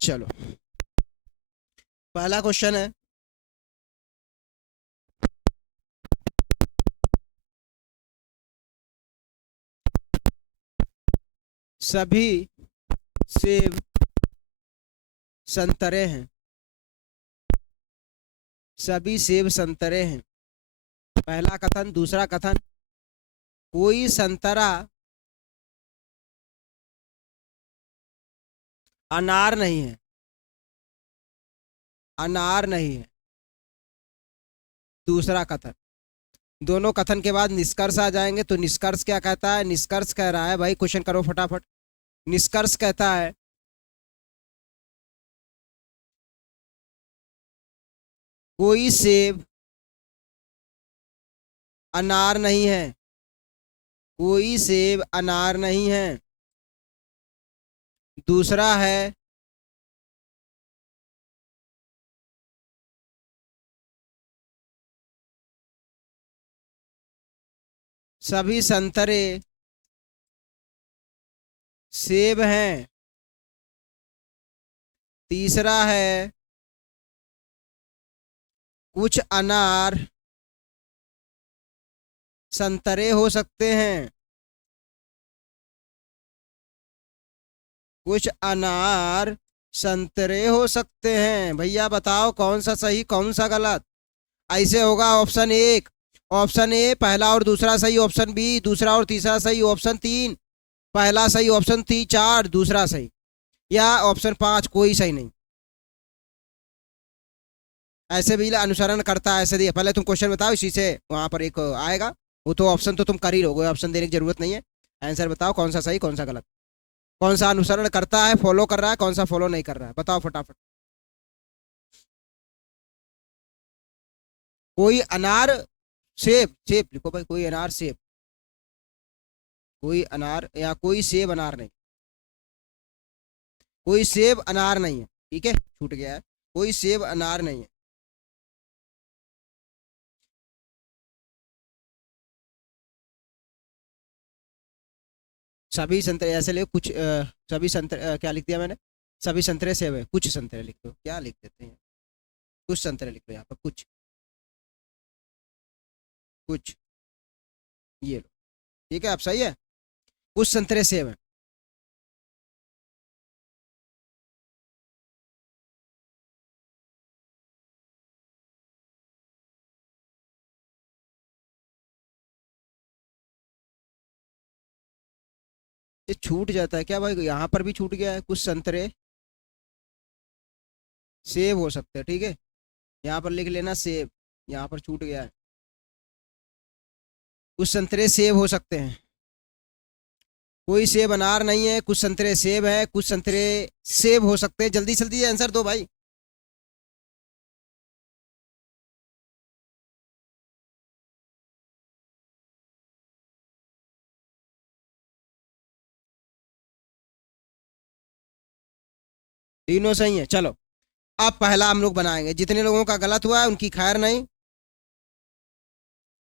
चलो, पहला क्वेश्चन है, सभी सेब संतरे हैं। सभी सेब संतरे हैं। पहला कथन। दूसरा कथन, कोई संतरा अनार नहीं है। अनार नहीं है। दूसरा कथन। दोनों कथन के बाद निष्कर्ष आ जाएंगे। तो निष्कर्ष क्या कहता है? निष्कर्ष कह रहा है, भाई क्वेश्चन करो फटाफट। निष्कर्ष कहता है, कोई सेब अनार नहीं है। कोई सेब अनार नहीं है। दूसरा है, सभी संतरे सेब हैं। तीसरा है, कुछ अनार संतरे हो सकते हैं। कुछ अनार संतरे हो सकते हैं। भैया बताओ कौन सा सही कौन सा गलत? ऐसे होगा, ऑप्शन एक, ऑप्शन ए पहला और दूसरा सही, ऑप्शन बी दूसरा और तीसरा सही, ऑप्शन तीन पहला सही, ऑप्शन तीन चार दूसरा सही, या ऑप्शन पांच कोई सही नहीं। ऐसे भी अनुसरण करता है, ऐसे दिए। पहले तुम क्वेश्चन बताओ, इसी से वहां पर एक आएगा। वो तो ऑप्शन तो तुम कर ही लोगे, ऑप्शन देने की जरूरत नहीं है। आंसर बताओ कौन सा सही कौन सा गलत। कौन सा अनुसरण करता है, फॉलो कर रहा है, कौन सा फॉलो नहीं कर रहा है, बताओ फटाफट। कोई अनार सेब, सेब लिखो भाई, कोई अनार सेब। कोई अनार या कोई सेब अनार नहीं। कोई सेब अनार नहीं है। ठीक है, छूट गया है। कोई सेब अनार नहीं है। सभी संतरे ऐसे लिखो, कुछ सभी संतरे क्या लिख दिया मैंने? सभी संतरे सेब है, कुछ संतरे लिख दो। क्या लिख देते हैं? कुछ संतरे लिख दो यहाँ पर, कुछ। कुछ, ये लो। ठीक है, अब सही है। कुछ संतरे सेब है। ये छूट जाता है क्या भाई? यहाँ पर भी छूट गया है, कुछ संतरे सेब हो सकते हैं। ठीक है, यहाँ पर लिख लेना सेब, यहाँ पर छूट गया है। कुछ संतरे सेब हो सकते हैं। कोई सेब अनार नहीं है। कुछ संतरे सेब है। कुछ संतरे सेब हो सकते हैं। जल्दी जल्दी आंसर दो भाई। तीनों सही है। चलो, अब पहला हम लोग बनाएंगे। जितने लोगों का गलत हुआ है उनकी खैर नहीं।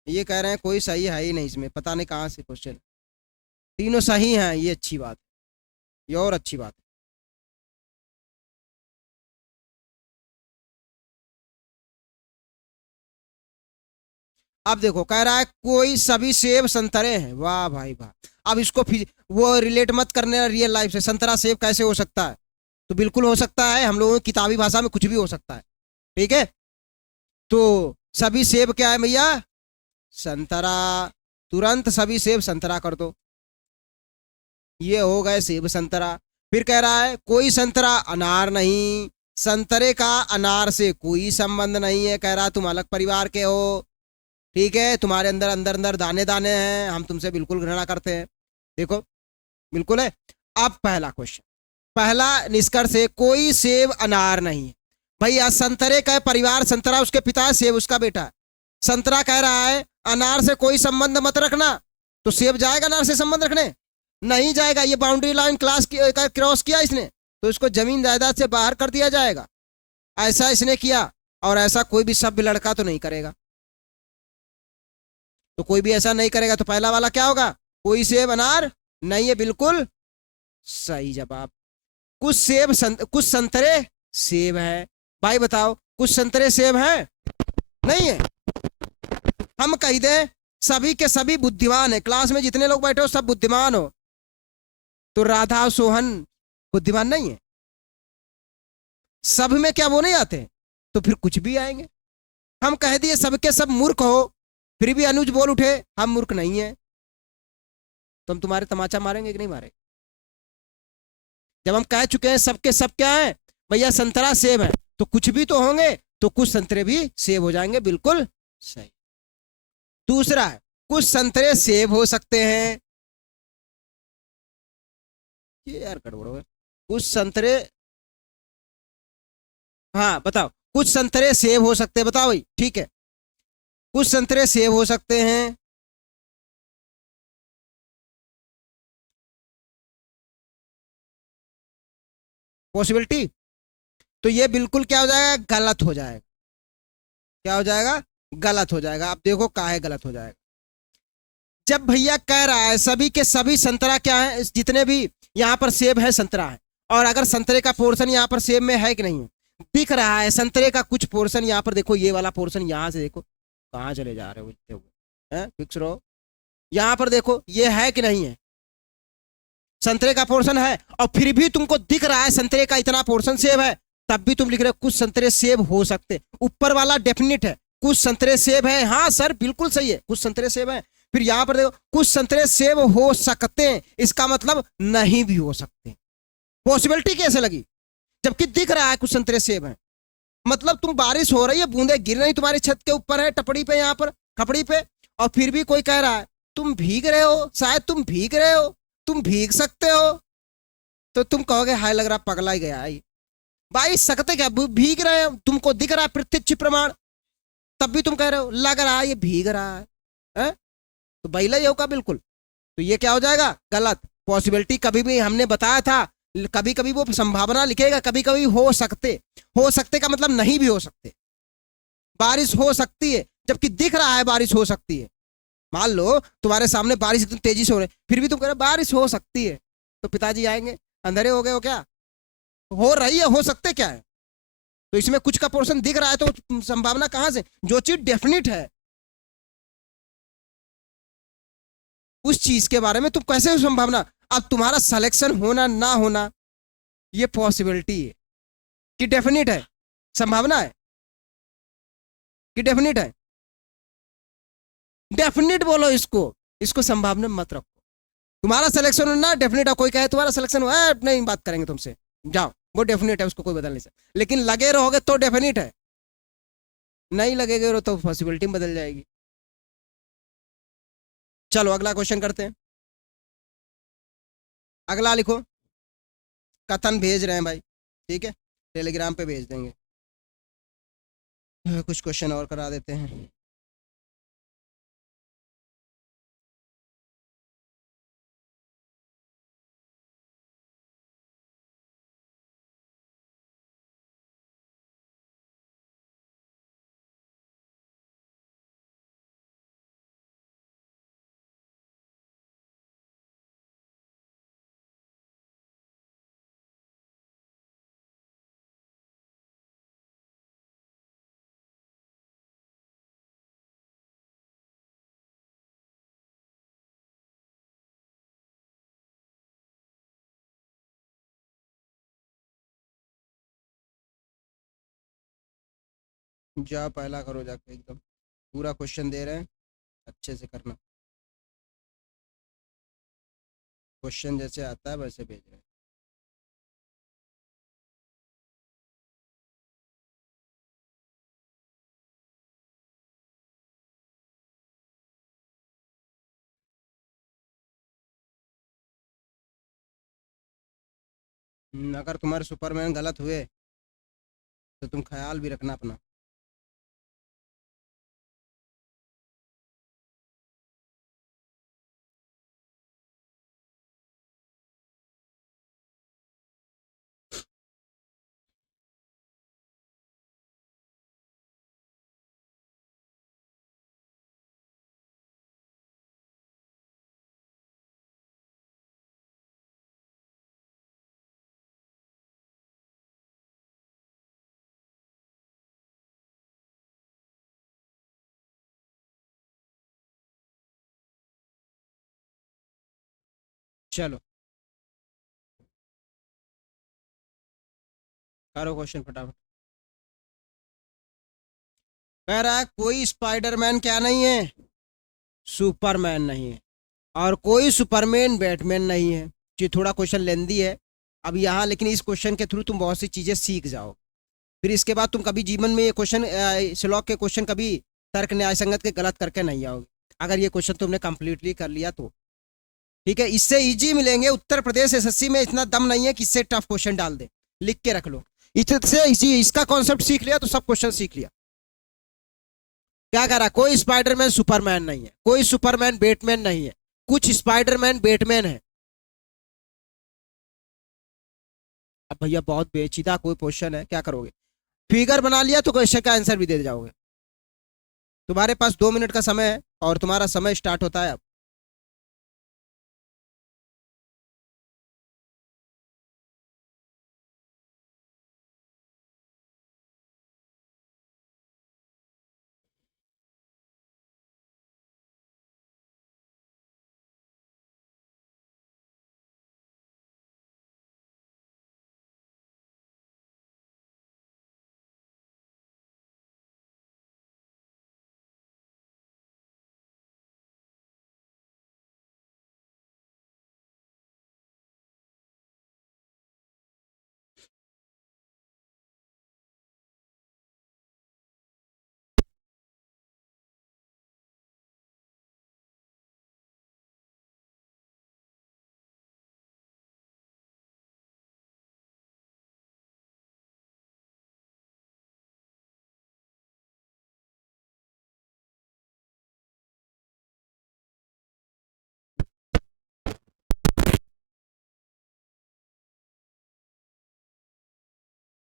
ये कह रहे हैं कोई सही है ही नहीं इसमें, पता नहीं कहाँ से क्वेश्चन। तीनों सही हैं, ये अच्छी बात है, ये और अच्छी बात है। अब देखो, कह रहा है कोई सभी सेब संतरे हैं। वाह भाई वाह। अब इसको फिर वो रिलेट मत करने रियल लाइफ से। संतरा सेब कैसे हो सकता है? तो बिल्कुल हो सकता है, हम लोगों की किताबी भाषा में कुछ भी हो सकता है। ठीक है, तो सभी सेब क्या है भैया? संतरा। तुरंत सभी सेब संतरा कर दो। ये हो गए सेब संतरा। फिर कह रहा है कोई संतरा अनार नहीं। संतरे का अनार से कोई संबंध नहीं है। कह रहा तुम अलग परिवार के हो। ठीक है, तुम्हारे अंदर अंदर अंदर दाने दाने हैं, हम तुमसे बिल्कुल घृणा करते हैं। देखो, बिल्कुल है। अब पहला क्वेश्चन, पहला निष्कर्ष है, कोई सेब अनार नहीं है। भैया संतरे का परिवार, संतरा उसके पिता है, सेब उसका बेटा है। संतरा कह रहा है अनार से कोई संबंध मत रखना, तो सेब जाएगा अनार से संबंध रखने? नहीं जाएगा। ये बाउंड्री लाइन क्लास का क्रॉस किया इसने, तो इसको जमीन जायदाद से बाहर कर दिया जाएगा। ऐसा इसने किया, और ऐसा कोई भी सभ्य लड़का तो नहीं करेगा। तो कोई भी ऐसा नहीं करेगा, तो पहला वाला क्या होगा? कोई सेब अनार नहीं है, बिल्कुल सही जवाब। कुछ संतरे सेब है। भाई बताओ, कुछ संतरे सेब है? नहीं है। हम कह दें सभी के सभी बुद्धिमान है, क्लास में जितने लोग बैठे हो सब बुद्धिमान हो, तो राधा और सोहन बुद्धिमान नहीं है? सब में क्या वो नहीं आते? तो फिर कुछ भी आएंगे। हम कह दिए सबके सब मूर्ख हो, फिर भी अनुज बोल उठे हम मूर्ख नहीं है, तो हम तुम्हारे तमाचा मारेंगे कि नहीं मारेंगे? जब हम कह चुके हैं सबके सब क्या है भैया, संतरा सेब है, तो कुछ भी तो होंगे, तो कुछ संतरे भी सेब हो जाएंगे, बिल्कुल सही। दूसरा है, कुछ संतरे सेब हो सकते हैं। ये यार गड़बड़ हो गया। कुछ संतरे, हाँ बताओ, कुछ संतरे सेब हो सकते हैं, बताओ भाई, ठीक है। कुछ संतरे सेब हो सकते हैं। पॉसिबिलिटी, तो ये बिल्कुल क्या हो जाएगा, गलत हो जाएगा। क्या हो जाएगा? गलत हो जाएगा। आप देखो काहे गलत हो जाएगा। जब भैया कह रहा है सभी के सभी संतरा क्या है, जितने भी यहाँ पर सेब है संतरा है, और अगर संतरे का पोर्शन यहाँ पर सेब में है कि नहीं है, दिख रहा है संतरे का कुछ पोर्शन यहाँ पर, देखो ये वाला पोर्शन यहाँ से देखो, कहाँ चले जा रहे हो इतने हुए हैं, फिक्स रहो। यहाँ पर देखो ये है कि नहीं है, संतरे का पोर्शन है, और फिर भी तुमको दिख रहा है संतरे का इतना पोर्शन सेब है, तब भी तुम लिख रहे हो कुछ संतरे सेब हो सकते। ऊपर वाला डेफिनिट है, कुछ संतरे सेब है, हाँ सर बिल्कुल सही है, कुछ संतरे सेब है। फिर यहां पर देखो कुछ संतरे सेब हो सकते हैं, इसका मतलब नहीं भी हो सकते। पॉसिबिलिटी कैसे लगी, जबकि दिख रहा है कुछ संतरे सेब है? मतलब तुम, बारिश हो रही है, बूंदे गिर रही तुम्हारी छत के ऊपर है, टपड़ी पे, यहाँ पर खपड़ी पे, और फिर भी कोई कह रहा है तुम भीग रहे हो, शायद तुम भीग रहे हो, तुम भीग सकते हो, तो तुम कहोगे हाय लग रहा पगला ही गया है भाई, सकते क्या, भीग रहे हो, तुमको दिख रहा है प्रत्यक्ष प्रमाण, तब भी तुम कह रहे हो लग रहा है ये भीग रहा है? तो बैला ही होगा बिल्कुल। तो ये क्या हो जाएगा, गलत। पॉसिबिलिटी कभी भी हमने बताया था, कभी कभी वो संभावना लिखेगा, कभी कभी हो सकते का मतलब नहीं भी हो सकते। बारिश हो सकती है, जबकि दिख रहा है बारिश हो सकती है। मान लो तुम्हारे सामने बारिश इतनी तेजी से हो रही है, फिर भी तुम कह रहे बारिश हो सकती है, तो पिताजी आएंगे, अंधेरे हो गए हो क्या? हो रही है, हो सकते क्या है? तो इसमें कुछ का पोर्शन दिख रहा है, तो संभावना कहां से, जो चीज डेफिनिट है उस चीज के बारे में तुम कैसे संभावना, अब तुम्हारा सिलेक्शन होना ना होना ये पॉसिबिलिटी है कि डेफिनिट है, संभावना है कि डेफिनिट है? डेफिनिट बोलो इसको, इसको संभावना में मत रखो। तुम्हारा सिलेक्शन होना डेफिनेट है, कोई कहे तुम्हारा सिलेक्शन हुआ है नहीं बात करेंगे तुमसे, जाओ, वो डेफिनेट है, उसको कोई बदल नहीं सकता, लेकिन लगे रहोगे तो डेफिनेट है, नहीं लगेगे तो पॉसिबिलिटी बदल जाएगी। चलो अगला क्वेश्चन करते हैं। अगला लिखो, कथन भेज रहे हैं भाई, ठीक है, टेलीग्राम पे भेज देंगे। कुछ क्वेश्चन और करा देते हैं। जा पहला करो जाके, एकदम पूरा क्वेश्चन दे रहे हैं, अच्छे से करना, क्वेश्चन जैसे आता है वैसे भेज रहे हैं। अगर तुम्हारे सुपरमैन गलत हुए तो तुम ख्याल भी रखना अपना। चलो करो क्वेश्चन फटाफट। कह रहा है कोई स्पाइडरमैन क्या नहीं है, सुपरमैन नहीं है, और कोई सुपरमैन बैटमैन नहीं है। ये थोड़ा क्वेश्चन लेंदी है अब यहाँ, लेकिन इस क्वेश्चन के थ्रू तुम बहुत सी चीजें सीख जाओ। फिर इसके बाद तुम कभी जीवन में ये क्वेश्चन श्लोक के क्वेश्चन कभी तर्क न्याय संगत के गलत करके नहीं आओगे, अगर ये क्वेश्चन तुमने कंप्लीटली कर लिया तो। ठीक है, इससे इजी मिलेंगे। उत्तर प्रदेश एसएससी में इतना दम नहीं है कि इससे टफ क्वेश्चन डाल दे, लिख के रख लो। इससे इजी, इसका कॉन्सेप्ट सीख लिया तो सब क्वेश्चन सीख लिया। क्या कह रहा, कोई स्पाइडरमैन सुपरमैन नहीं है, कोई सुपरमैन बैटमैन नहीं है, कुछ स्पाइडरमैन बैटमैन है। अब भैया बहुत पेचीदा कोई क्वेश्चन है, क्या करोगे? फिगर बना लिया तो क्वेश्चन का आंसर भी दे जाओगे। तुम्हारे पास 2 मिनट का समय है और तुम्हारा समय स्टार्ट होता है अब।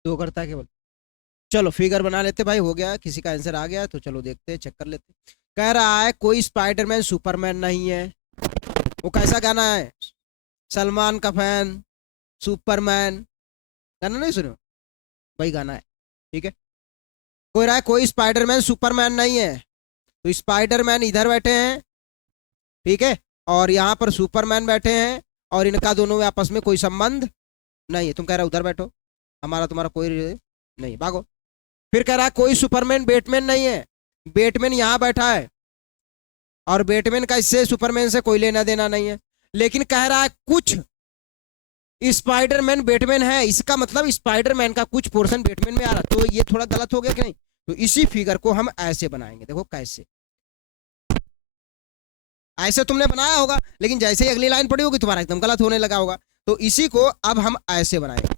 दो करता है केवल। चलो फिगर बना लेते भाई, हो गया, किसी का आंसर आ गया तो चलो देखते हैं, चेक कर लेते। कह रहा है कोई स्पाइडरमैन सुपरमैन नहीं है। वो कैसा गाना है? सलमान का फैन, सुपरमैन, गाना नहीं सुनो? वही गाना है। ठीक है, कोई रहा है कोई स्पाइडरमैन सुपरमैन नहीं है, तो स्पाइडरमैन इधर बैठे हैं, ठीक है, और यहाँ पर सुपरमैन बैठे हैं, और इनका दोनों में आपस में कोई संबंध नहीं है। तुम कह रहे हो उधर बैठो, हमारा तुम्हारा कोई नहीं, भागो। फिर कह रहा है कोई सुपरमैन बैटमैन नहीं है, बैटमैन यहाँ बैठा है, और बैटमैन का इससे सुपरमैन से कोई लेना देना नहीं है। लेकिन कह रहा है कुछ स्पाइडरमैन बैटमैन है, इसका मतलब स्पाइडरमैन का कुछ पोर्शन बैटमैन में आ रहा, तो ये थोड़ा गलत हो गया कि नहीं? तो इसी फिगर को हम ऐसे बनाएंगे, देखो कैसे। ऐसे तुमने बनाया होगा, लेकिन जैसे ही अगली लाइन पड़ी होगी तुम्हारा एकदम गलत होने लगा होगा, तो इसी को अब हम ऐसे बनाएंगे,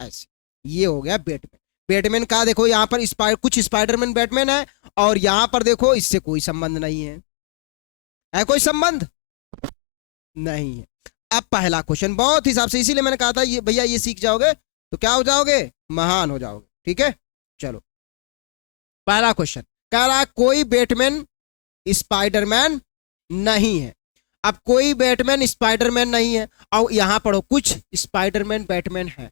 ऐसे। ये हो गया बैटमैन। बैटमैन का देखो यहाँ पर कुछ स्पाइडरमैन बैटमैन है, और यहाँ पर देखो इससे कोई संबंध नहीं है कोई संबंध नहीं है। अब पहला क्वेश्चन बहुत हिसाब से, इसीलिए मैंने कहा था ये भैया ये सीख जाओगे तो क्या हो जाओगे, महान हो जाओगे। ठीक है, चलो पहला क्वेश्चन कह रहा है कोई बैटमैन स्पाइडरमैन नहीं है। अब कोई बैटमैन स्पाइडरमैन नहीं है, और यहां पढ़ो कुछ स्पाइडरमैन बैटमैन है,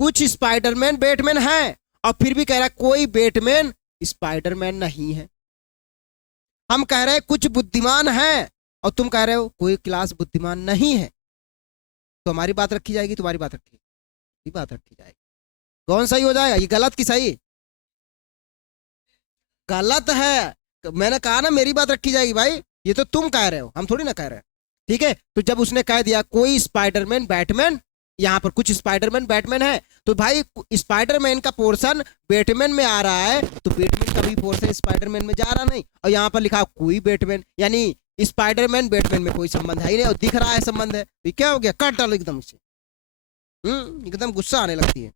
कुछ स्पाइडरमैन बैटमैन है, और फिर भी कह रहा है कोई बैटमैन स्पाइडरमैन नहीं है। हम कह रहे हैं कुछ बुद्धिमान है, और तुम कह रहे हो कोई क्लास बुद्धिमान नहीं है, तो हमारी बात रखी जाएगी, तुम्हारी बात रखी, बात रखी जाएगी। कौन सही हो जाएगा, ये गलत कि सही? गलत है। मैंने कहा ना मेरी बात रखी जाएगी भाई, ये तो तुम कह रहे हो, हम थोड़ी ना कह रहे हैं। ठीक है, तो जब उसने कह दिया कोई स्पाइडरमैन बैटमैन, यहाँ पर कुछ स्पाइडरमैन बैटमैन है, तो भाई स्पाइडरमैन का पोर्शन बैटमैन में आ रहा है, तो बैटमैन का भी पोर्शन स्पाइडरमैन में जा रहा नहीं, और यहाँ पर लिखा कोई बैटमैन, यानी स्पाइडरमैन बैटमैन में कोई संबंध है ही नहीं, और दिख रहा है संबंध है, तो क्या हो गया, कट डालो एकदम से। एकदम गुस्सा आने लगती है।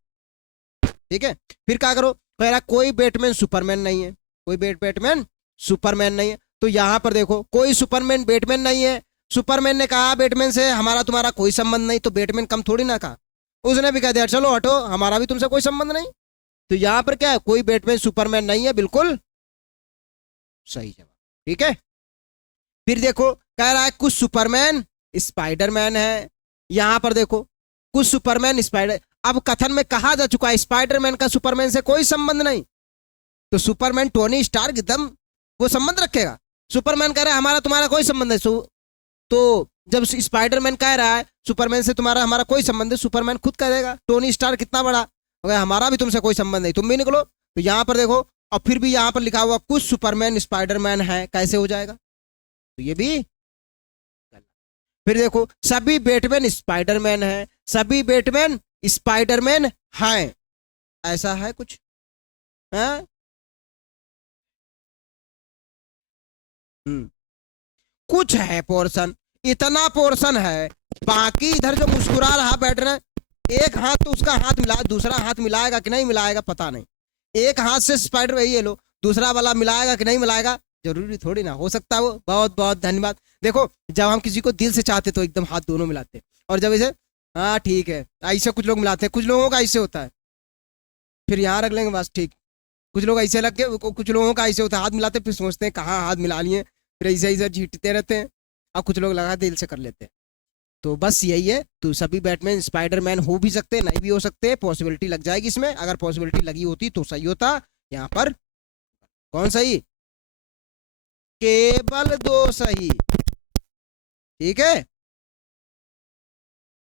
ठीक है, फिर क्या करो, कह रहा कोई बैटमैन सुपरमैन नहीं है, कोई बैटमैन सुपरमैन नहीं है, तो यहां पर देखो कोई सुपरमैन बैटमैन नहीं है। सुपरमैन ने कहा बैटमैन से हमारा तुम्हारा कोई संबंध नहीं, तो बैटमैन कम थोड़ी ना कहा, उसने भी कह दिया चलो हटो हमारा भी तुमसे कोई संबंध नहीं, तो यहां पर क्या है, कोई बैटमैन सुपरमैन नहीं है, बिल्कुल सही जवाब। ठीक है, फिर देखो कह रहा है कुछ सुपरमैन स्पाइडरमैन है, यहां पर देखो कुछ सुपरमैन स्पाइडर, अब कथन में कहा जा चुका है स्पाइडरमैन का सुपरमैन से कोई संबंध नहीं, तो सुपरमैन टोनी स्टार्क एकदम वो संबंध रखेगा। सुपरमैन कह रहा है हमारा तुम्हारा कोई संबंध नहीं, तो जब स्पाइडरमैन कह रहा है सुपरमैन से तुम्हारा हमारा कोई संबंध है, सुपरमैन खुद कह देगा टोनी स्टार कितना बड़ा, अगर हमारा भी तुमसे कोई संबंध नहीं, तुम भी निकलो। तो यहाँ पर देखो, और फिर भी यहाँ पर लिखा हुआ कुछ सुपरमैन स्पाइडरमैन है, कैसे हो जाएगा? तो ये भी। फिर देखो सभी बैटमैन स्पाइडरमैन है, सभी बैटमैन स्पाइडरमैन हैं, ऐसा है कुछ है? हम्म, कुछ है पोर्शन, इतना पोर्शन है। बाकी इधर जो मुस्कुरा रहा बैठ रहा है, एक हाथ तो उसका हाथ मिला, दूसरा हाथ मिलाएगा कि नहीं मिलाएगा पता नहीं। एक हाथ से स्पाइडर ये लो, दूसरा वाला मिलाएगा कि नहीं मिलाएगा, जरूरी थोड़ी ना, हो सकता है वो। बहुत बहुत धन्यवाद। देखो जब हम किसी को दिल से चाहते तो एकदम हाथ दोनों मिलाते, और जब इसे हाँ ठीक है ऐसे कुछ लोग मिलाते हैं, कुछ लोगों का ऐसे होता है, फिर यहाँ रख लेंगे बस ठीक। कुछ लोग ऐसे लग के, कुछ लोगों का ऐसे होता है हाथ मिलाते फिर सोचते हैं कहाँ हाथ मिला लिए, फिर ऐसे ऐसे झीटते रहते हैं। और कुछ लोग लगा दिल से कर लेते हैं। तो बस यही है, तो सभी बैटमैन स्पाइडरमैन हो भी सकते हैं, नहीं भी हो सकते, पॉसिबिलिटी लग जाएगी इसमें। अगर पॉसिबिलिटी लगी होती तो सही होता। यहाँ पर कौन सही? केवल दो सही। ठीक है,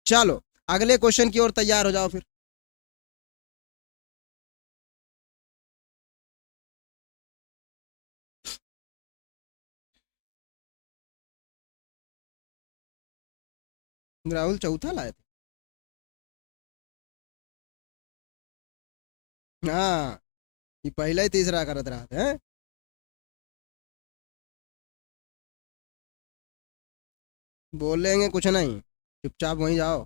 चलो अगले क्वेश्चन की ओर तैयार हो जाओ फिर। राहुल चौथा लाए थे। हाँ, ये पहला ही तीसरा करत रहा था। बोलेंगे कुछ नहीं, चुपचाप वहीं जाओ।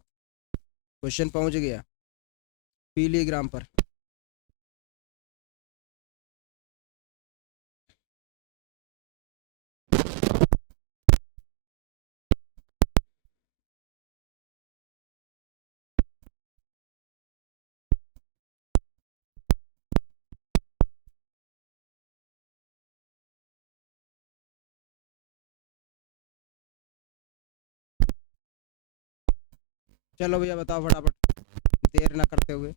क्वेश्चन पहुंच गया पीलीग्राम पर। चलो भैया बताओ फटाफट, देर ना करते हुए।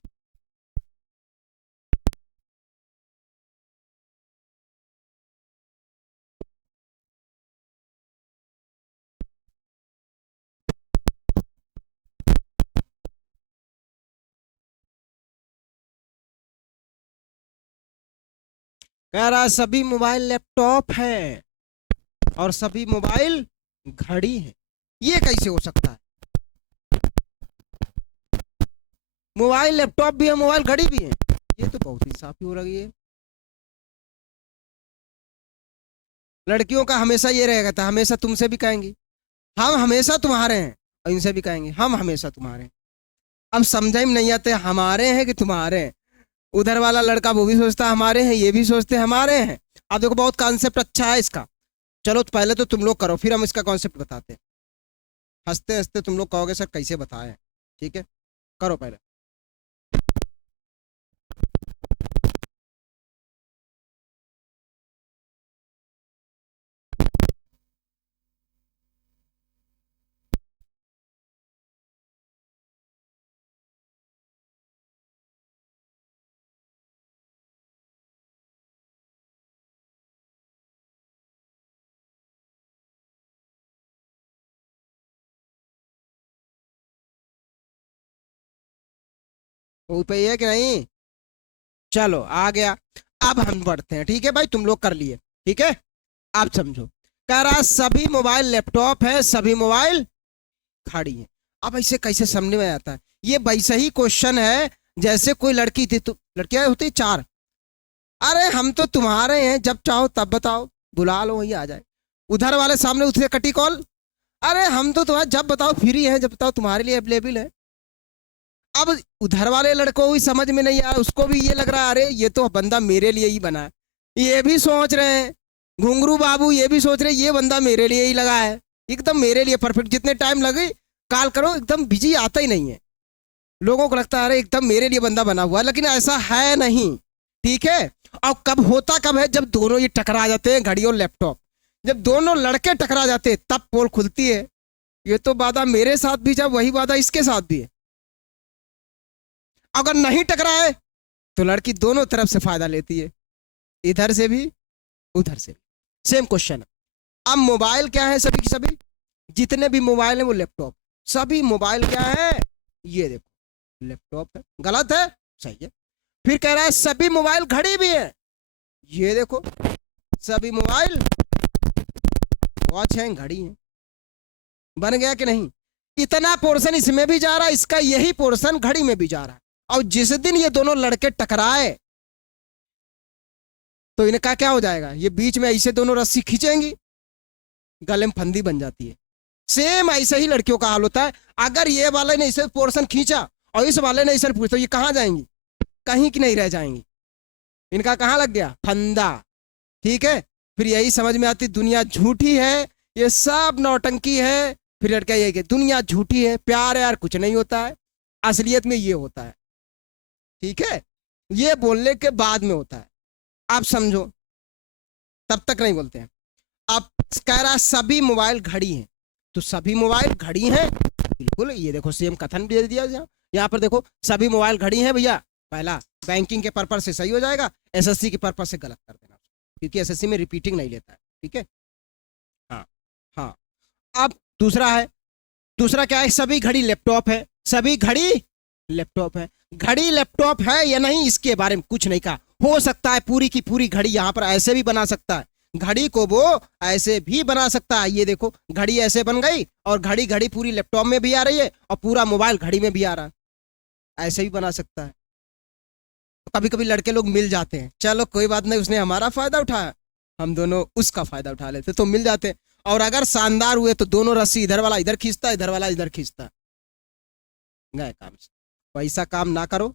कह रहा सभी मोबाइल लैपटॉप हैं और सभी मोबाइल घड़ी है, ये कैसे हो सकता है? मोबाइल लैपटॉप भी है, मोबाइल घड़ी भी है, ये तो बहुत ही साफ ही हो रही है। लड़कियों का हमेशा ये रहेगा था, हमेशा तुमसे भी कहेंगी हम हमेशा तुम्हारे हैं, और इनसे भी कहेंगे हम हमेशा तुम्हारे हैं। अब समझ में नहीं आते हमारे हैं कि तुम्हारे हैं। उधर वाला लड़का वो भी सोचता है हमारे हैं, ये भी सोचते हैं हमारे हैं। अब देखो बहुत कॉन्सेप्ट अच्छा है इसका। चलो तो पहले तो तुम लोग करो, फिर हम इसका कॉन्सेप्ट बताते हैं। हंसते हंसते तुम लोग कहोगे सर कैसे बताए। ठीक है, करो पहले। वो पे ही है कि नहीं? चलो आ गया। अब हम बढ़ते हैं, ठीक है भाई, तुम लोग कर लिए। ठीक है, आप समझो। कह रहा सभी मोबाइल लैपटॉप है, सभी मोबाइल खड़ी है। अब ऐसे कैसे समझ में आता है? ये वैसे ही क्वेश्चन है जैसे कोई लड़की थी, तो लड़कियां होती चार, अरे हम तो तुम्हारे हैं, जब चाहो तब बताओ, बुला लो वही आ जाए। उधर वाले सामने उससे कटी कॉल, अरे हम तो तुम्हारे जब बताओ फ्री है, जब बताओ तुम्हारे लिए अवेलेबल है। अब उधर वाले लड़कों को समझ में नहीं आ रहा, उसको भी ये लग रहा है अरे ये तो बंदा मेरे लिए ही बना है। ये भी सोच रहे हैं घुंगरू बाबू, ये भी सोच रहे हैं ये बंदा मेरे लिए ही लगा है, एकदम मेरे लिए परफेक्ट। जितने टाइम लगे कॉल करो एकदम बिजी आता ही नहीं है। लोगों को लगता है अरे एकदम मेरे लिए बंदा बना हुआ है, लेकिन ऐसा है नहीं। ठीक है, और कब होता कब है? जब दोनों ये टकरा जाते हैं, घड़ी और लैपटॉप। जब दोनों लड़के टकरा जाते हैं तब पोल खुलती है। ये तो वादा मेरे साथ भी, जब वही वादा इसके साथ भी है। अगर नहीं टकराए तो लड़की दोनों तरफ से फायदा लेती है, इधर से भी उधर से भी। Same question. अब मोबाइल क्या है सभी की सभी? जितने भी मोबाइल है वो लैपटॉप, सभी मोबाइल क्या है, ये देखो लैपटॉप है, गलत है, सही है। फिर कह रहा है सभी मोबाइल घड़ी भी है, ये देखो सभी मोबाइल वॉच है, घड़ी है। बन गया कि नहीं? इतना पोर्शन इसमें भी जा रहा है, इसका यही पोर्शन घड़ी में भी जा रहा है। और जिस दिन ये दोनों लड़के टकराए तो इनका क्या हो जाएगा, ये बीच में ऐसे दोनों रस्सी खींचेंगी, गले में फंदी बन जाती है। सेम ऐसे ही लड़कियों का हाल होता है। अगर ये वाले ने इसे पोर्शन खींचा और इस वाले ने इसे पूछा तो ये कहां जाएंगी, कहीं की नहीं रह जाएंगी। इनका कहां लग गया, फंदा। ठीक है, फिर यही समझ में आती दुनिया झूठी है, ये सब नौटंकी है। फिर लड़का यही दुनिया झूठी है, प्यार यार कुछ नहीं होता है, असलियत में ये होता है। ठीक है, ये बोलने के बाद में होता है, आप समझो, तब तक नहीं बोलते हैं। अब कह रहा सभी मोबाइल घड़ी हैं, तो सभी मोबाइल घड़ी हैं, बिल्कुल। ये देखो सेम कथन दे दिया यहाँ पर देखो सभी मोबाइल घड़ी हैं भैया। पहला बैंकिंग के पर्पज से सही हो जाएगा, एसएससी के पर्पज से गलत कर देना, क्योंकि एसएससी में रिपीटिंग नहीं लेता है। ठीक है, हाँ हाँ। अब दूसरा है, दूसरा क्या है, सभी घड़ी लैपटॉप है, सभी घड़ी लैपटॉप है। घड़ी लैपटॉप है या नहीं इसके बारे में कुछ नहीं कहा। हो सकता है पूरी की पूरी घड़ी यहाँ पर ऐसे भी बना सकता है, घड़ी को वो ऐसे भी बना सकता है। ये देखो घड़ी ऐसे बन गई और घड़ी घड़ी पूरी लैपटॉप में भी आ रही है और पूरा मोबाइल घड़ी में भी आ रहा है, ऐसे भी बना सकता है। कभी कभी लड़के लोग मिल जाते हैं, चलो कोई बात नहीं, उसने हमारा फायदा उठाया, हम दोनों उसका फायदा उठा लेते तो मिल जाते हैं। और अगर शानदार हुए तो दोनों रस्सी इधर वाला इधर खींचता है, इधर वाला इधर खींचता है, गए काम से। पैसा काम ना करो,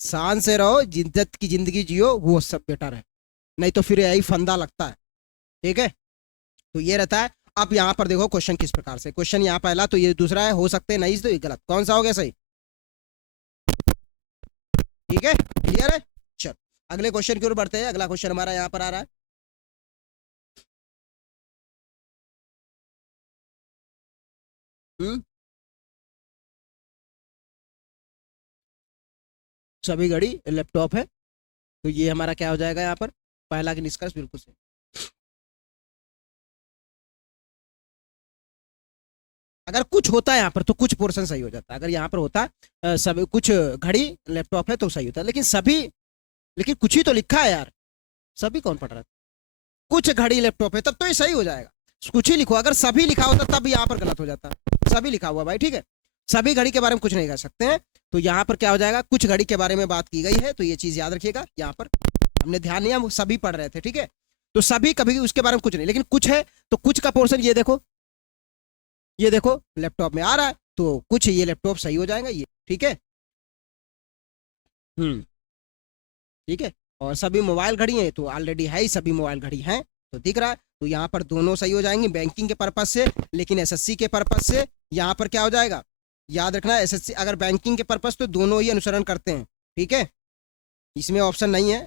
शान से रहो, जिद्दत की जिंदगी जियो, वो सब बेटर है, नहीं तो फिर यही फंदा लगता है। ठीक है, तो ये रहता है। अब यहाँ पर देखो क्वेश्चन किस प्रकार से, क्वेश्चन यहाँ पहला तो ये, दूसरा है हो सकते नहीं तो ये गलत, कौन सा हो गया सही? ठीक है, क्लियर है। चलो अगले क्वेश्चन की ओर बढ़ते हैं। अगला क्वेश्चन हमारा यहाँ पर आ रहा है, सभी घड़ी लैपटॉप है, तो ये हमारा क्या हो जाएगा यहाँ पर, पहला की निष्कर्ष बिल्कुल सही। अगर कुछ होता है यहाँ पर तो कुछ पोर्शन सही हो जाता है। अगर यहाँ पर होता सब कुछ घड़ी लैपटॉप है तो सही होता है, लेकिन सभी, लेकिन कुछ ही तो लिखा है यार, सभी कौन पढ़ रहा है? कुछ घड़ी लैपटॉप है तब तो ये सही हो जाएगा। कुछ ही लिखो, अगर सभी लिखा होता तब यहाँ पर गलत हो जाता। सभी लिखा हुआ भाई, ठीक है, सभी घड़ी के बारे में कुछ नहीं कर सकते हैं, तो यहाँ पर क्या हो जाएगा, कुछ घड़ी के बारे में बात की गई है, तो ये चीज याद रखिएगा। यहाँ पर हमने ध्यान नहीं, हम सभी पढ़ रहे थे, ठीक है, तो सभी कभी उसके बारे में कुछ नहीं, लेकिन कुछ है तो कुछ का पोर्शन ये देखो, ये देखो लैपटॉप में आ रहा है, तो कुछ ये लैपटॉप सही हो जाएगा ये। ठीक है, हम्म, ठीक है। और सभी मोबाइल घड़ी हैं तो ऑलरेडी है ही, सभी मोबाइल घड़ी हैं तो दिख रहा है, तो यहाँ पर दोनों सही हो जाएंगे बैंकिंग के पर्पज से। लेकिन एसएससी के पर्पज से यहाँ पर क्या हो जाएगा, याद रखना, एसएससी अगर बैंकिंग के पर्पज तो दोनों ही अनुसरण करते हैं। ठीक है, इसमें ऑप्शन नहीं है,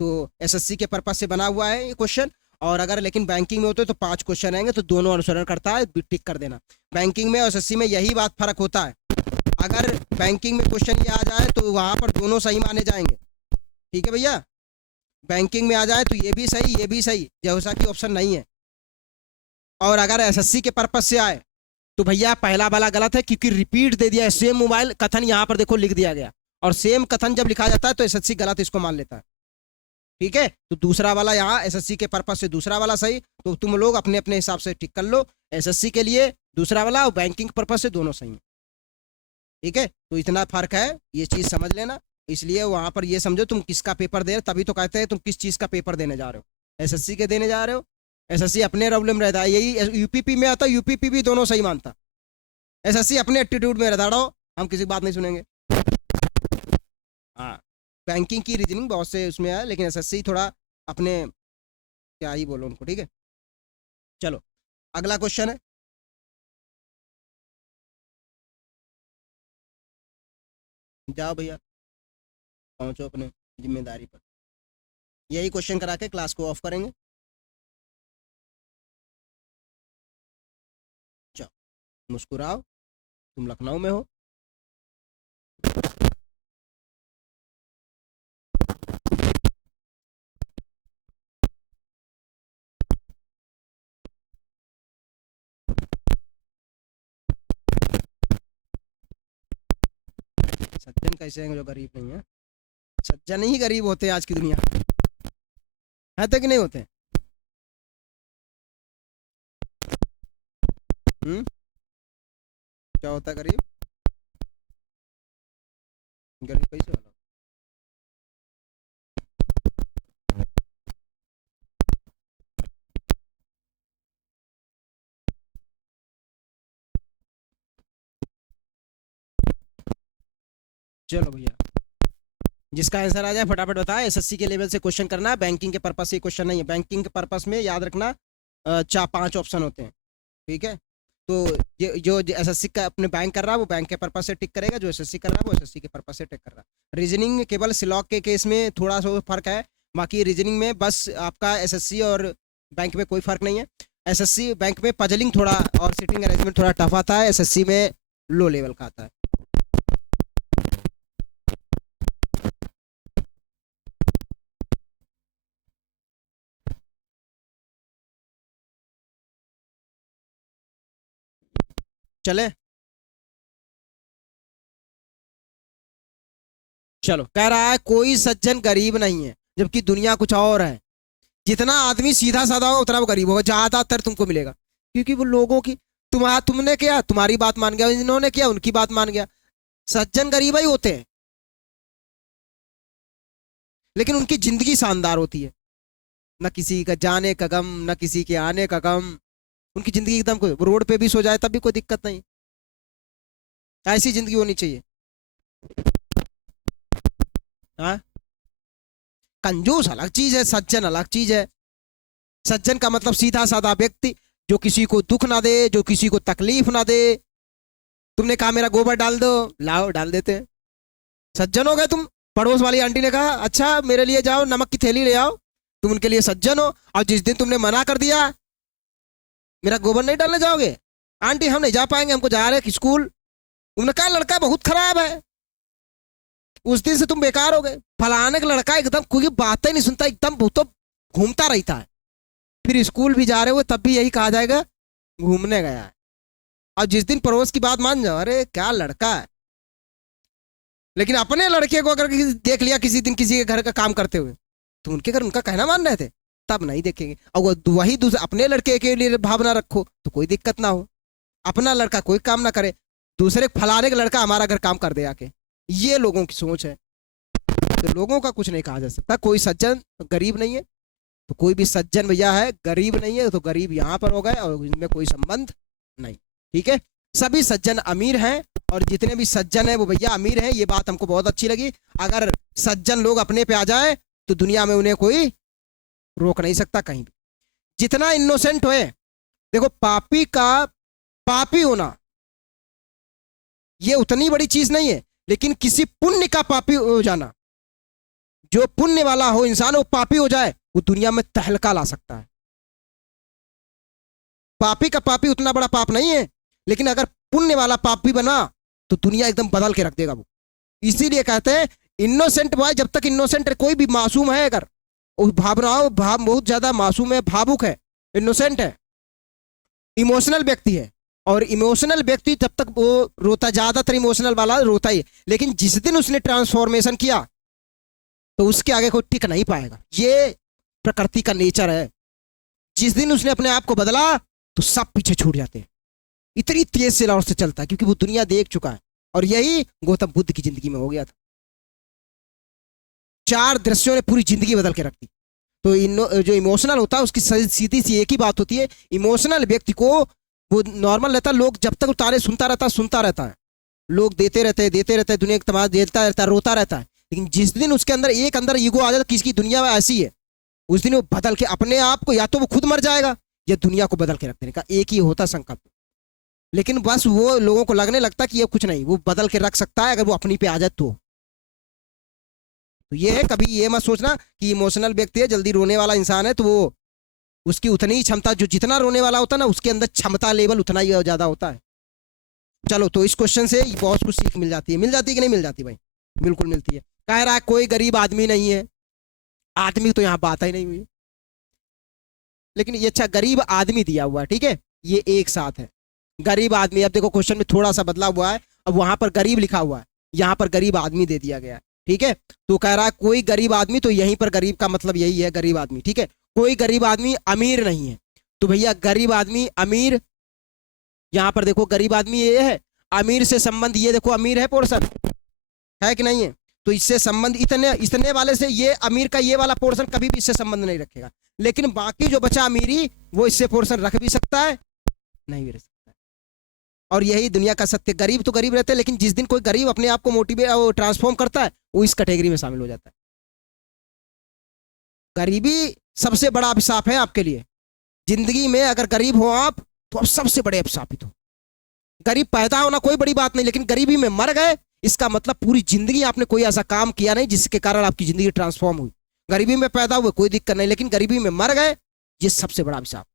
तो एसएससी के पर्पज से बना हुआ है ये क्वेश्चन। और अगर लेकिन बैंकिंग में होते तो 5 क्वेश्चन आएंगे तो दोनों अनुसरण करता है, टिक कर देना। बैंकिंग में और एसएससी में यही बात फर्क होता है, अगर बैंकिंग में क्वेश्चन ये आ जाए तो वहां पर दोनों सही माने जाएंगे। ठीक है भैया, बैंकिंग में आ जाए तो ये भी सही ये भी सही, जैसा कि ऑप्शन नहीं है। और अगर एसएससी के पर्पज से आए तो भैया पहला वाला गलत है, क्योंकि रिपीट दे दिया है, सेम मोबाइल कथन यहाँ पर देखो लिख दिया गया, और सेम कथन जब लिखा जाता है तो एसएससी गलत इसको मान लेता है। ठीक है, तो दूसरा वाला यहाँ एसएससी के पर्पज से दूसरा वाला सही, तो तुम लोग अपने अपने हिसाब से टिक कर लो, एसएससी के लिए दूसरा वाला और बैंकिंग पर्पज से दोनों सही है। ठीक है, तो इतना फर्क है, ये चीज समझ लेना। इसलिए वहां पर ये समझो तुम किसका पेपर दे रहे, तभी तो कहते हैं तुम किस चीज का पेपर देने जा रहे हो, एसएससी के देने जा रहे हो। एसएससी अपने रोल में रहता है, यही यूपीपी में आता है, यूपीपी भी दोनों सही मानता, एसएससी अपने एटीट्यूड में रहता रहो, हम किसी की बात नहीं सुनेंगे। हाँ, बैंकिंग की रीजनिंग बहुत से उसमें है, लेकिन एसएससी थोड़ा अपने, क्या ही बोलो उनको। ठीक है, चलो अगला क्वेश्चन है, जाओ भैया पहुंचो अपने जिम्मेदारी पर। यही क्वेश्चन करा के क्लास को ऑफ करेंगे। जाओ, मुस्कुराओ, तुम लखनऊ में हो। सज्जन कैसे हैं जो गरीब नहीं है? सज्जन ही गरीब होते हैं आज की दुनिया में। है तो कि नहीं होते? हम्म। क्या होता है गरीब? गरीब कैसे वाला? चलो भैया, जिसका आंसर आ जाए फटाफट बताए। एसएससी के लेवल से क्वेश्चन करना है, बैंकिंग के पर्पस से क्वेश्चन नहीं है। बैंकिंग के पर्पस में याद रखना, चार पांच ऑप्शन होते हैं, ठीक है? तो ये जो एसएससी का अपने बैंक कर रहा है वो बैंक के पर्पस से टिक करेगा, जो एसएससी कर रहा है वो एसएससी के पर्पस से टिक कर रहा है। रीजनिंग में केवल सिलॉक के केस में थोड़ा सा फर्क है, बाकी रीजनिंग में बस आपका एसएससी और बैंक में कोई फर्क नहीं है। एसएससी बैंक में पजलिंग थोड़ा और सिटिंग अरेंजमेंट थोड़ा टफ आता है, एसएससी में लो लेवल का आता है। चले, चलो, कह रहा है कोई सज्जन गरीब नहीं है, जबकि दुनिया कुछ और है। जितना आदमी सीधा साधा होगा उतना वो गरीब होगा, ज्यादातर तुमको मिलेगा, क्योंकि वो लोगों की तुमने किया तुम्हारी बात मान गया, इन्होंने किया उनकी बात मान गया। सज्जन गरीब ही होते हैं, लेकिन उनकी जिंदगी शानदार होती है। न किसी का जाने का गम, न किसी के आने का गम। उनकी जिंदगी एकदम, कोई रोड पे भी सो जाए तब भी कोई दिक्कत नहीं। ऐसी जिंदगी होनी चाहिए। हाँ, कंजूस अलग चीज है, सज्जन अलग चीज है। सज्जन का मतलब सीधा साधा व्यक्ति, जो किसी को दुख ना दे, जो किसी को तकलीफ ना दे। तुमने कहा मेरा गोबर डाल दो, लाओ डाल देते हैं, सज्जन हो गए तुम। पड़ोस वाली आंटी ने कहा अच्छा मेरे लिए जाओ नमक की थैली ले आओ, तुम उनके लिए सज्जन हो। और जिस दिन तुमने मना कर दिया मेरा गोबर नहीं डालने जाओगे, आंटी हम नहीं जा पाएंगे, हमको जा रहे स्कूल, उन्होंने कहा लड़का बहुत खराब है, उस दिन से तुम बेकार हो गए। फलाने का लड़का एकदम कोई बातें नहीं सुनता, एकदम तो घूमता रहता है। फिर स्कूल भी जा रहे हो तब भी यही कहा जाएगा घूमने गया है। और जिस दिन पड़ोस की बात मान जाओ, अरे क्या लड़का है। लेकिन अपने लड़के को अगर देख लिया किसी दिन किसी के घर का काम करते हुए, तो उनके घर उनका कहना मान रहे थे, तब नहीं देखेंगे। और वो वही दूसरे अपने लड़के के लिए भावना रखो तो कोई दिक्कत ना हो। अपना लड़का कोई काम ना करे, दूसरे फलाने का लड़का हमारा घर काम कर दे आके, ये लोगों की सोच है। तो लोगों का कुछ नहीं कहा जा सकता। कोई सज्जन गरीब नहीं है, तो कोई भी सज्जन भैया है गरीब नहीं है, तो गरीब यहाँ पर हो गए और इनमें कोई संबंध नहीं, ठीक है? सभी सज्जन अमीर हैं, और जितने भी सज्जन हैं वो भैया अमीर हैं, ये बात हमको बहुत अच्छी लगी। अगर सज्जन लोग अपने पे आ जाए तो दुनिया में उन्हें कोई रोक नहीं सकता कहीं भी। जितना इनोसेंट होए, देखो पापी का पापी होना ये उतनी बड़ी चीज नहीं है, लेकिन किसी पुण्य का पापी हो जाना, जो पुण्य वाला हो इंसान वो पापी हो जाए, वो दुनिया में तहलका ला सकता है। पापी का पापी उतना बड़ा पाप नहीं है, लेकिन अगर पुण्य वाला पापी बना तो दुनिया एकदम बदल के रख देगा वो। इसीलिए कहते हैं इनोसेंट बॉय, जब तक इनोसेंट कोई भी मासूम है, अगर उस भावनाओं बहुत ज्यादा मासूम है, भावुक है, इनोसेंट है, इमोशनल व्यक्ति है, और इमोशनल व्यक्ति जब तक वो रोता, ज्यादातर इमोशनल वाला रोता ही है, लेकिन जिस दिन उसने ट्रांसफॉर्मेशन किया तो उसके आगे कोई टिक नहीं पाएगा। ये प्रकृति का नेचर है। जिस दिन उसने अपने आप को बदला तो सब पीछे छूट जाते हैं। इतनी तेज से लौट से चलता है, क्योंकि वो दुनिया देख चुका है। और यही गौतम बुद्ध की जिंदगी में हो गया था। 4 दृश्यों ने पूरी जिंदगी बदल के रख दी। तो जो इमोशनल होता है उसकी सीधी सी एक ही बात होती है, इमोशनल व्यक्ति को वो नॉर्मल रहता है, लोग जब तक उतारे सुनता रहता है, लोग देते रहते हैं, दुनिया का तमाम देता रहता है, रोता रहता है। लेकिन जिस दिन उसके अंदर एक अंदर ईगो आ जाता है, किसकी दुनिया में ऐसी है, उस दिन वो बदल के अपने आप को, या तो वो खुद मर जाएगा या दुनिया को बदल के रख देने का एक ही होता संकल्प। लेकिन बस वो लोगों को लगने लगता कि ये कुछ नहीं, वो बदल के रख सकता है अगर वो अपनी पे आ जाए तो ये है। कभी ये मत सोचना कि इमोशनल व्यक्ति है, जल्दी रोने वाला इंसान है, तो वो उसकी उतनी ही क्षमता, जो जितना रोने वाला होता है ना उसके अंदर क्षमता लेवल उतना ही ज्यादा होता है। चलो, तो इस क्वेश्चन से बहुत कुछ सीख मिल जाती है। मिल जाती है कि नहीं मिल जाती भाई? बिल्कुल मिलती है। कह रहा है कोई गरीब आदमी नहीं है, आदमी तो यहाँ बात ही नहीं हुई, लेकिन ये अच्छा गरीब आदमी दिया हुआ है, ठीक है, ये एक साथ है गरीब आदमी। अब देखो क्वेश्चन में थोड़ा सा बदला हुआ है, अब वहां पर गरीब लिखा हुआ है, यहाँ पर गरीब आदमी दे दिया गया है। ठीक है, तो कह रहा है कोई गरीब आदमी, तो यहीं पर गरीब का मतलब यही है, गरीब आदमी। ठीक है, कोई गरीब आदमी अमीर नहीं है, तो भैया गरीब आदमी अमीर, यहाँ पर देखो गरीब आदमी ये है, अमीर से संबंध ये देखो अमीर है पोर्शन, है कि नहीं है, तो इससे संबंध इतने इतने वाले से ये अमीर का ये वाला पोर्शन कभी भी इससे संबंध नहीं रखेगा। लेकिन बाकी जो बचा अमीरी वो इससे पोर्शन रख भी सकता है, नहीं भी रख सकता है। और यही दुनिया का सत्य, गरीब तो गरीब रहते हैं, लेकिन जिस दिन कोई गरीब अपने आप को मोटिवेट ट्रांसफॉर्म करता है वो इस कैटेगरी में शामिल हो जाता है। गरीबी सबसे बड़ा अभिशाप है आपके लिए जिंदगी में। अगर गरीब हो आप तो आप सबसे बड़े अभिशापित हो। गरीब पैदा होना कोई बड़ी बात नहीं, लेकिन गरीबी में मर गए इसका मतलब पूरी जिंदगी आपने कोई ऐसा काम किया नहीं जिसके कारण आपकी जिंदगी ट्रांसफॉर्म हुई। गरीबी में पैदा हुए कोई दिक्कत नहीं, लेकिन गरीबी में मर गए ये सबसे बड़ा अभिशाप।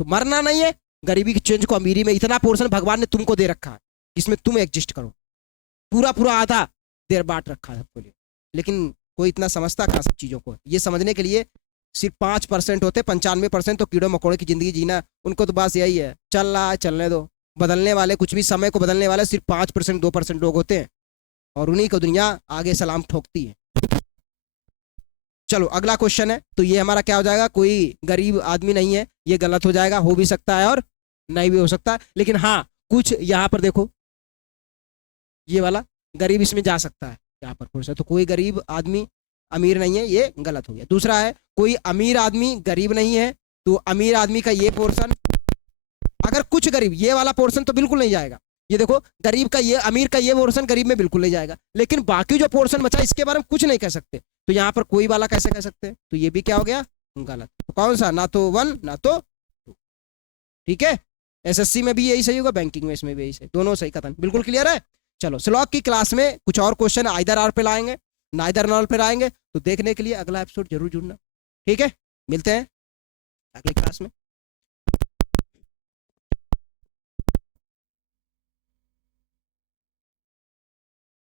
तो मरना नहीं है, गरीबी की चेंज को अमीरी में इतना पोर्शन भगवान ने तुमको दे रखा है इसमें तुम एग्जिस्ट करो, पूरा पूरा आधा देर बांट रखा है सबके लिए। लेकिन कोई इतना समझता कहाँ सब चीज़ों को, ये समझने के लिए सिर्फ 5% होते, 95% तो कीड़े मकोड़े की जिंदगी जीना, उनको तो बस यही है चल रहा है चलने दो। बदलने वाले, कुछ भी समय को बदलने वाले सिर्फ 5% 2% लोग होते हैं, और उन्हीं को दुनिया आगे सलाम ठोकती है। चलो अगला क्वेश्चन है, तो ये हमारा क्या हो जाएगा, कोई गरीब आदमी नहीं है, ये गलत हो जाएगा, हो भी सकता है और नहीं भी हो सकता है। लेकिन हाँ कुछ यहाँ पर देखो ये वाला गरीब इसमें जा सकता है, यहाँ पर थोड़ा सा, तो कोई गरीब आदमी अमीर नहीं है, ये गलत हो गया। दूसरा है कोई अमीर आदमी गरीब नहीं है, तो अमीर आदमी का ये पोर्शन, अगर कुछ गरीब, ये वाला पोर्शन तो बिल्कुल नहीं जाएगा। ये देखो गरीब का ये, अमीर का ये पोर्शन गरीब में बिल्कुल नहीं जाएगा, लेकिन बाकी जो पोर्शन बचा इसके बारे में कुछ नहीं कह सकते, तो यहाँ पर कोई वाला कैसे कह सकते हैं, तो ये भी क्या हो गया गलत। तो कौन सा, ना तो 1 ना तो 2। ठीक है, एसएससी में भी यही सही होगा, बैंकिंग में इसमें भी यही सही, दोनों सही कथन, बिल्कुल क्लियर है। चलो स्लॉग की क्लास में कुछ और क्वेश्चन आइदर आर पे लाएंगे, नाइदर नॉल पे लाएंगे, तो देखने के लिए अगला एपिसोड जरूर जुड़ना। ठीक है, मिलते हैं अगली क्लास में।